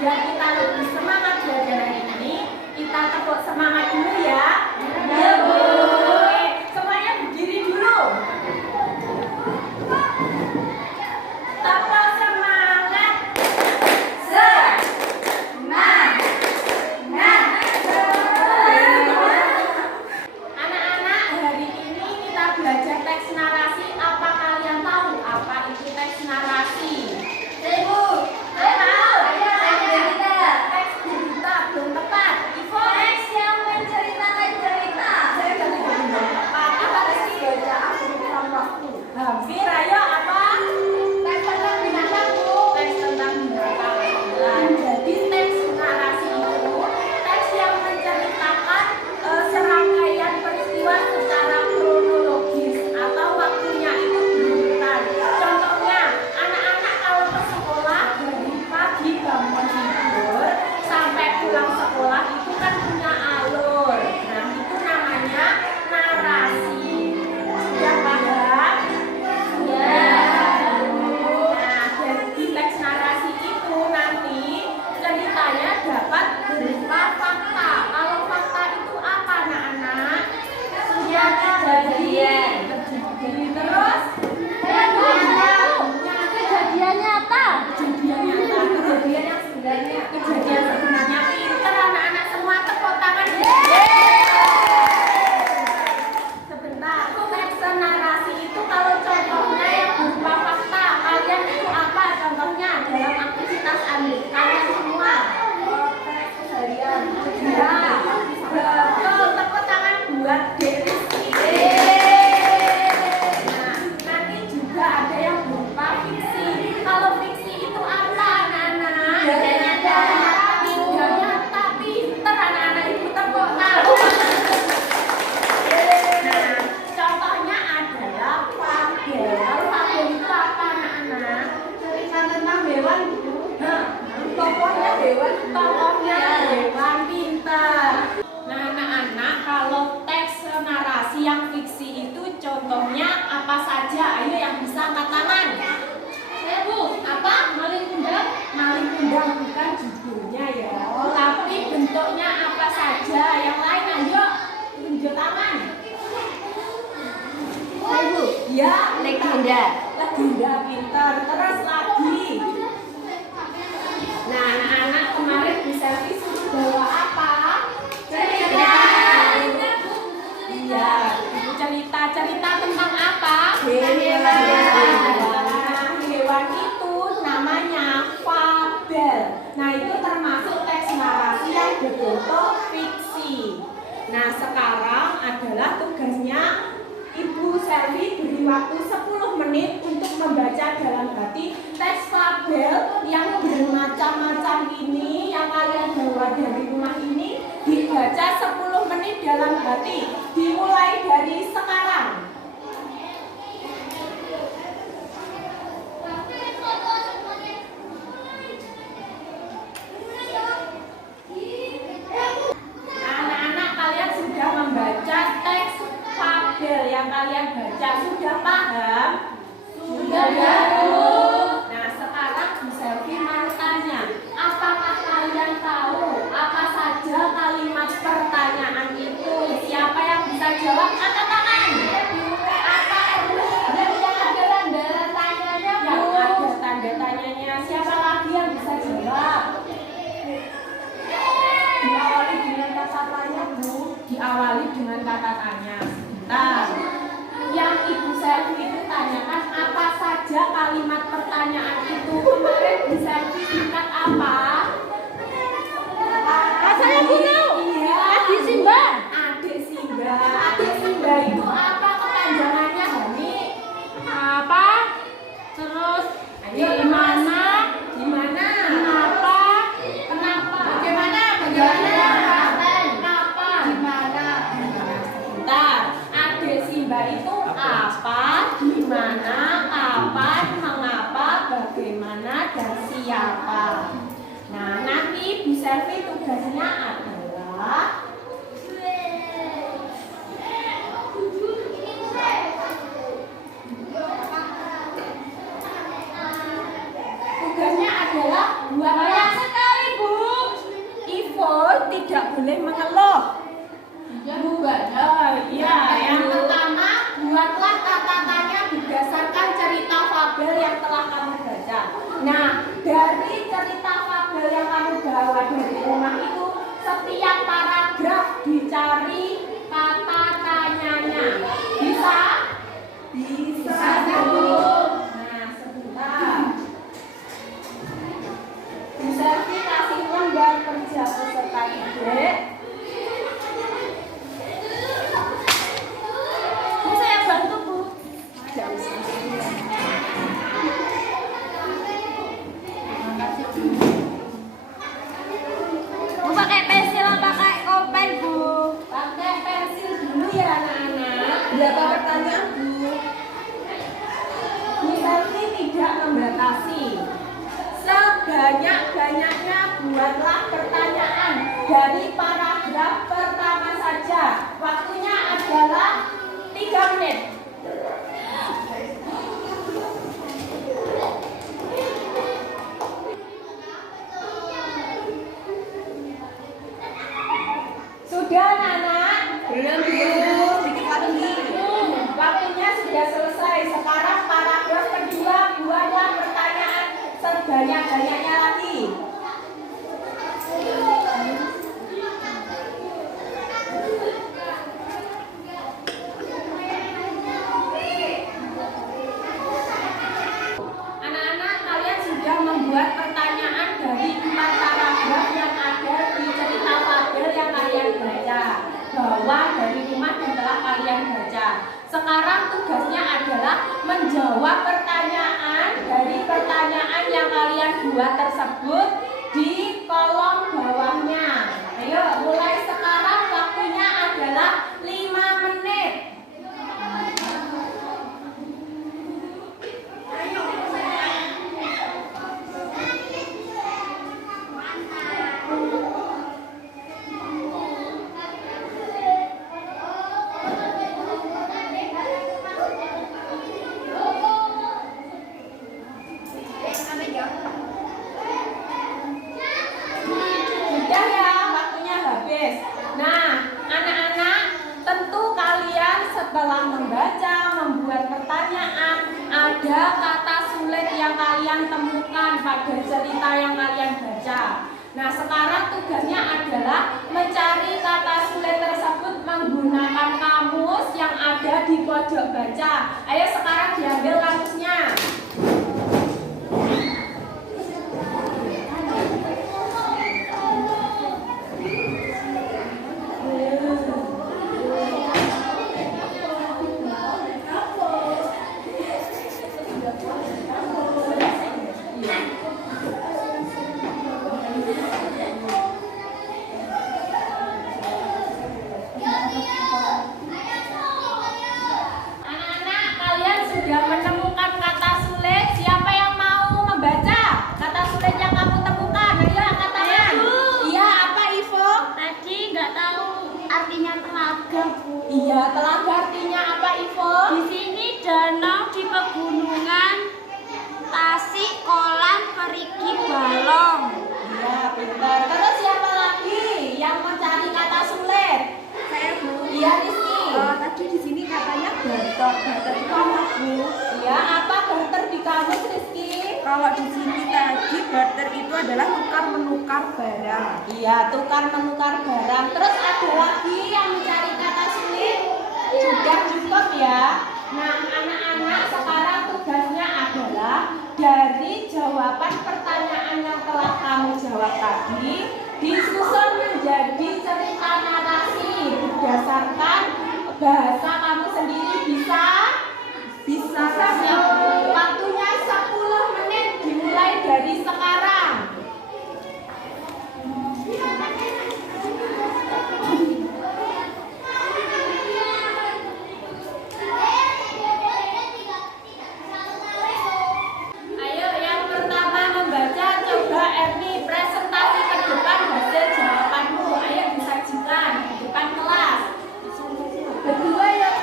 biar kita lebih semangat belajar hari ini, kita tepuk semangat dulu ya. Ya Bu. Oke, semuanya berdiri dulu. Tepuk semangat. Anak-anak, hari ini kita belajar teks narasi. Apa kalian tahu apa itu teks narasi? Ibu, Teks berita belum tepat. Ivo, teks yang menceritakan cerita. saya ganti belum tepat. Apa sih? Hampir, ayo apa? Teks tentang binatang, Bu. Teks tentang binatang. Nah, jadi teks narasi itu teks yang menceritakan serangkaian peristiwa secara kronologis atau waktunya itu berurutan. Contohnya, anak-anak kalau ke sekolah dari pagi bangun tidur sampai pulang sekolah itu kan punya alur. Nah, itu namanya narasi. Sudah paham? Nah, dari teks narasi itu nanti ceritanya dapat berupa fakta. Kalau fakta itu apa, anak-anak? Sudah kejadian. Terus Kejadian nyata. kejadian nyata. Kejadian yang sebenarnya. Kejadian sebenarnya. Pinter anak-anak semua, tepuk tangan. Sebentar, teks narasi itu kalau contohnya yang berupa fakta, kalian itu apa contohnya dalam aktivitas kalian semua? Harian. Ya, betul, tepuk tangan buat Dewi. Nah, nanti juga ada yang berupa fiksi. Kalau fiksi itu apa, anak-anak? Tidak nyata. Tidak nyata, pinter anak-anak ibu, tepuk tangan. Nah, contohnya adalah fabel. Kalau fabel itu apa, anak-anak? Cerita tentang hewan, Bu. Nah, Tokohnya hewan. tokohnya hewan, pinter. Nah, anak-anak, kalau teks narasi yang fiksi itu contohnya apa saja? Ayo yang bisa angkat tangan. Bu, apa? Maling kundang? Maling kundang bukan judulnya ya. Tapi bentuknya apa saja? Yang lain ayo tunjuk tangan. Ibu, Ya, legenda. legenda, pintar. Terus lagi. Nah, anak-anak kemarin di selfie suruh bawa apa? Cerita. Iya, ibu cerita tentang apa? Hewan. Nah, hewan itu namanya fabel. Nah, itu termasuk teks narasi yang berbentuk fiksi. Nah, sekarang adalah tugasnya Ibu Selvi beri waktu 10 menit untuk membaca dalam hati teks fabel yang bermacam-macam ini yang kalian bawa dari rumah ini, dibaca 10 menit dalam hati, dimulai dari sekarang. Anak-anak, kalian sudah membaca teks fabel yang kalian baca, sudah paham? Sudah, Bu. Nah, sekarang Bu Selvi mau tanya, apakah kalian tahu apa saja kalimat pertanyaan itu? Siapa yang bisa jawab? Angkat tangan. Apa Yang ada tanda tanyanya, Bu. yang ada tanda tanyanya? Siapa lagi yang bisa jawab? Diawali dengan kata tanya, Bu. Diawali dengan kata tanya. Sebentar. Yang Ibu Selvi itu tanyakan apa saja kalimat pertanyaan itu. Kemarin Bu Selvi singkat apa? Saya punya. Iya. Adik Simba. Adik Simba. Adik Simba itu apa kepanjangannya, Hani? Apa? Terus Ayo, di mana? Di mana? Kenapa? Kenapa? Bagaimana? Kenapa? Di mana? Sebentar. Adik Simba itu apa? Di mana? Kapan? Mengapa? Bagaimana? Dan siapa? Nah, nanti Bu Selvi tugasnya adalah tugasnya adalah buat Banyak sekali, tidak boleh mengeluh. Iya, Bu, banyak. Ya, yang pertama, buatlah kata-katanya berdasarkan cerita fabel yang telah kamu baca. Nah, dari cerita fabel yang kamu bawa dari rumah itu, setiap paragraf dicari kata tanyanya. Bisa? Bisa, Bu. Nah, sebentar. Bu Selvi kasih lembar kerja peserta didik. Bu, saya bantu, Bu. Tidak usah. Terima kasih, Bu. Bu, pakai pensil atau pakai kolpen, Bu? Pakai pensil dulu ya anak-anak. Berapa pertanyaan, Bu? Bu Selvi tidak membatasi. Sebanyak-banyaknya buatlah pertanyaan dari paragraf pertama saja. Waktunya adalah 3 menit. Sudah, anak? Belum, Bu. Sedikit lagi. Waktunya sudah selesai. Sekarang paragraf kedua, buatlah pertanyaan sebanyak-banyaknya lagi. Anak-anak, kalian sudah membuat pertanyaan dari 4 paragraf yang ada di cerita fabel yang kalian baca. Bawa dari rumah dan telah kalian baca. Sekarang tugasnya adalah menjawab pertanyaan dari pertanyaan yang kalian buat tersebut di kolom bawahnya. Ayo, mulai sekarang waktunya adalah 5 menit. Sudah ya, waktunya habis. Nah, anak-anak, tentu kalian setelah membaca, membuat pertanyaan, ada kata sulit yang kalian temukan pada cerita yang kalian baca. Nah, sekarang tugasnya adalah mencari kata sulit tersebut menggunakan kamus yang ada di pojok baca. Ayo sekarang diambil kamusnya. Anak-anak, kalian sudah menemukan kata sulit. Siapa yang mau membaca kata sulit yang kamu temukan? Ayo angkat tangan. Iya, apa Ivo? Tadi nggak tahu artinya telaga, Bu. Iya, telaga artinya apa Ivo? Di sini danau di pegunungan, tasik, kolam, perigi, balong. Iya, pintar. Terus siapa lagi yang mencari kata sulit? Saya, Bu. Iya, Rizky. Tadi di sini katanya barter. Barter itu apa, Bu? Iya, apa barter di kamus Rizky? Kalau di sini tadi barter itu adalah tukar menukar barang. Iya, tukar menukar barang. Terus ada lagi yang mencari kata sulit? Sudah cukup ya. Nah, anak-anak, sekarang tugasnya adalah dari jawaban pertanyaan yang telah kamu jawab tadi disusun menjadi cerita narasi berdasarkan bahasa kamu sendiri. Bisa? Bisa. Waktunya 10 menit dimulai dari sekarang. Ayo yang pertama membaca, coba Erni presentasi ke depan hasil jawabanmu. Ayo disajikan di depan kelas. Berdua ya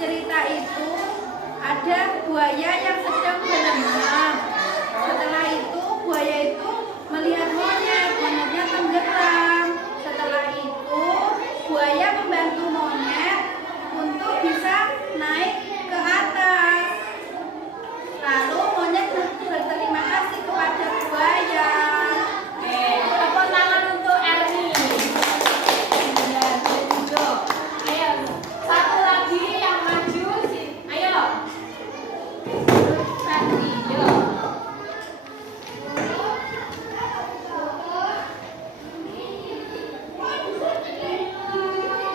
cerita itu ada buaya yang sedang berenang. Setelah itu buaya itu melihat monyet, monyetnya tenggelam. Setelah itu buaya membantu monyet untuk bisa naik ke atas. Lalu monyet berterima kasih kepada buaya. Tepuk tangan untuk Erni. Ya, gitu. Ayo, satu lagi yang maju. Ayo. Fadli, yuk.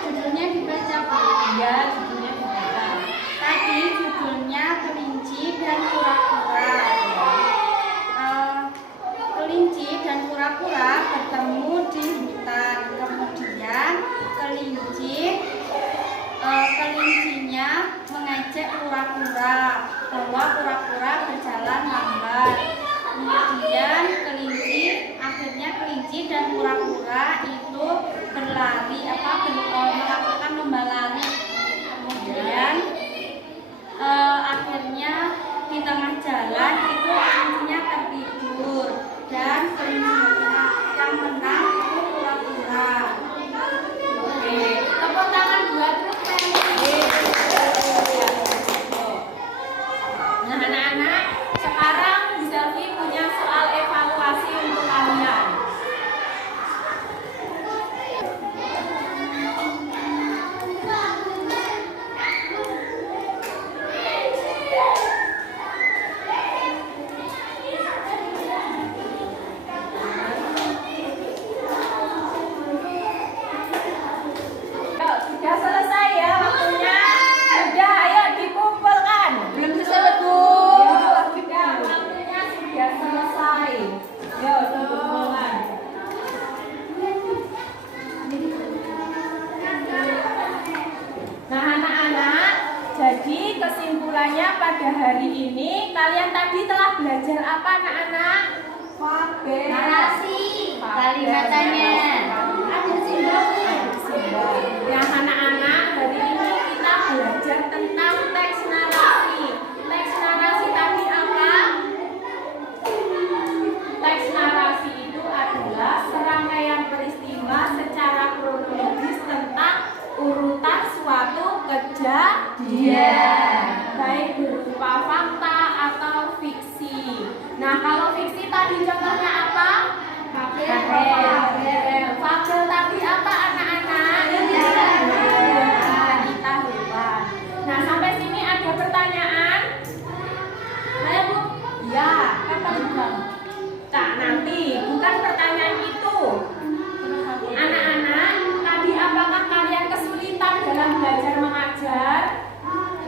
Judulnya dibaca, Bu. Ya, judulnya dibaca. Tadi judulnya kelinci dan kura-kura. Kelinci dan kura-kura bertemu di hutan. Kemudian kelincinya mengejek kura-kura bahwa kura-kura berjalan lambat. Kemudian akhirnya kelinci dan kura-kura itu berlari melakukan lomba lari. Kemudian akhirnya di tengah jalan itu kelincinya tertidur dan kelincinya yang menang itu kura-kura. Oke, tepuk tangan buat Rufeni. Nah, anak-anak, sekarang Bu Selvi punya soal evaluasi untuk kalian. Yuk, sudah selesai ya waktunya. Sudah, ayo dikumpulkan. Belum selesai, Bu. Sudah, waktunya sudah selesai. Yuk, dikumpulkan. Nah, anak-anak, jadi kesimpulannya pada hari ini kalian tadi telah belajar apa, anak-anak? Fabel. Narasi, Kalimat tanya. Ada simbol. Nah, anak-anak, hari ini kita belajar tentang teks narasi. Teks narasi tadi apa? Teks narasi itu adalah serangkaian peristiwa secara kronologis tentang urutan suatu kejadian, baik berupa fakta atau fiksi. Nah, kalau fiksi tadi contohnya apa? Fabel. Fabel tadi apa, anak-anak? Cerita hewan. Nah, sampai sini ada pertanyaan? Ayo, Bu. Ya, kapan Bang? Nah, nanti bukan pertanyaan itu. Anak-anak, tadi apakah kalian kesulitan dalam belajar mengajar?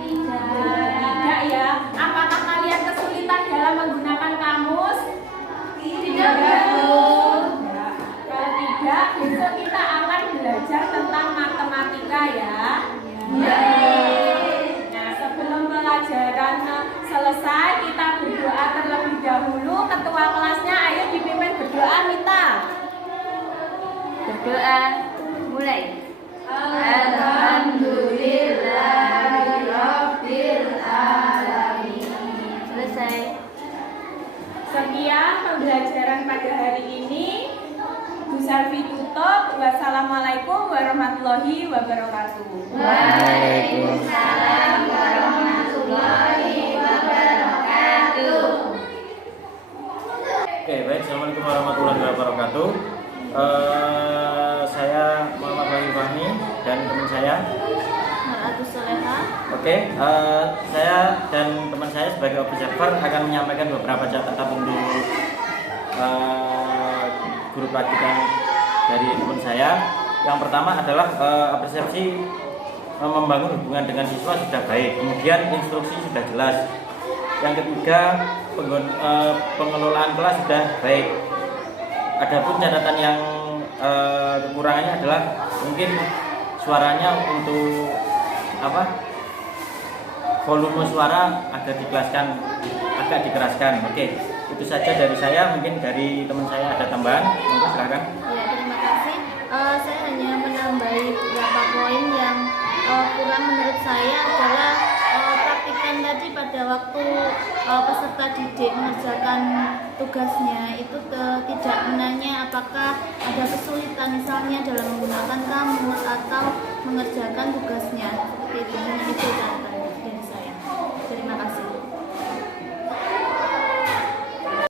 Tidak ya. Apakah kalian kesulitan dalam menggunakan kamus? Tidak. Kalau tidak, besok kita akan belajar tentang matematika ya. Nah, sebelum pelajaran selesai, kita berdoa terlebih dahulu. Ketua kelasnya, ayo dipimpin berdoa, Mita. Berdoa mulai. Alhamdulillahirabbil alamin. Selesai. Sekian pembelajaran pada hari ini. Bu Selvi tutup. Wassalamualaikum warahmatullahi wabarakatuh. Waalaikumsalam warahmatullahi wabarakatuh. Oke, baik. Assalamualaikum warahmatullahi wabarakatuh. Saya Muhammad Wahyu Fahmi dan teman saya. Mar'atus Soleha. Oke, saya dan teman saya sebagai observer akan menyampaikan beberapa catatan untuk guru praktikan dari teman saya. Yang pertama adalah persepsi membangun hubungan dengan siswa sudah baik, kemudian instruksi sudah jelas. Yang ketiga, pengelolaan kelas sudah baik. Adapun catatan yang kekurangannya adalah mungkin suaranya untuk volume suara agak dikeraskan. Oke, itu saja dari saya. Mungkin dari teman saya ada tambahan. Monggo silakan. Ya, terima kasih. Saya hanya menambahi beberapa poin yang kurang menurut saya adalah praktikan tadi pada waktu peserta didik mengerjakan tugasnya itu tidak menanya apakah ada kesulitan misalnya dalam menggunakan kamus atau mengerjakan tugasnya.